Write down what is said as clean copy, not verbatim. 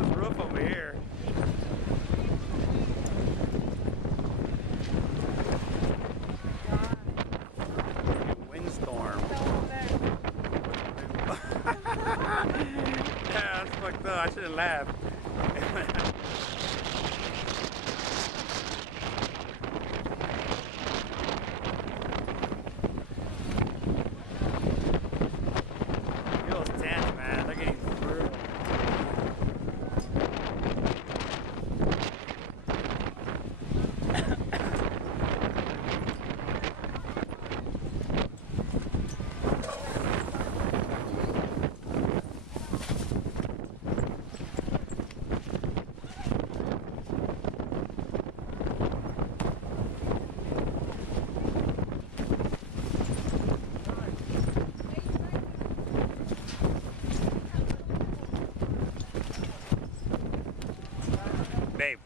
this roof over here. Windstorm. Yeah, that's fucked up. I shouldn't laugh. Those tents, man, they're getting brutal. Babe.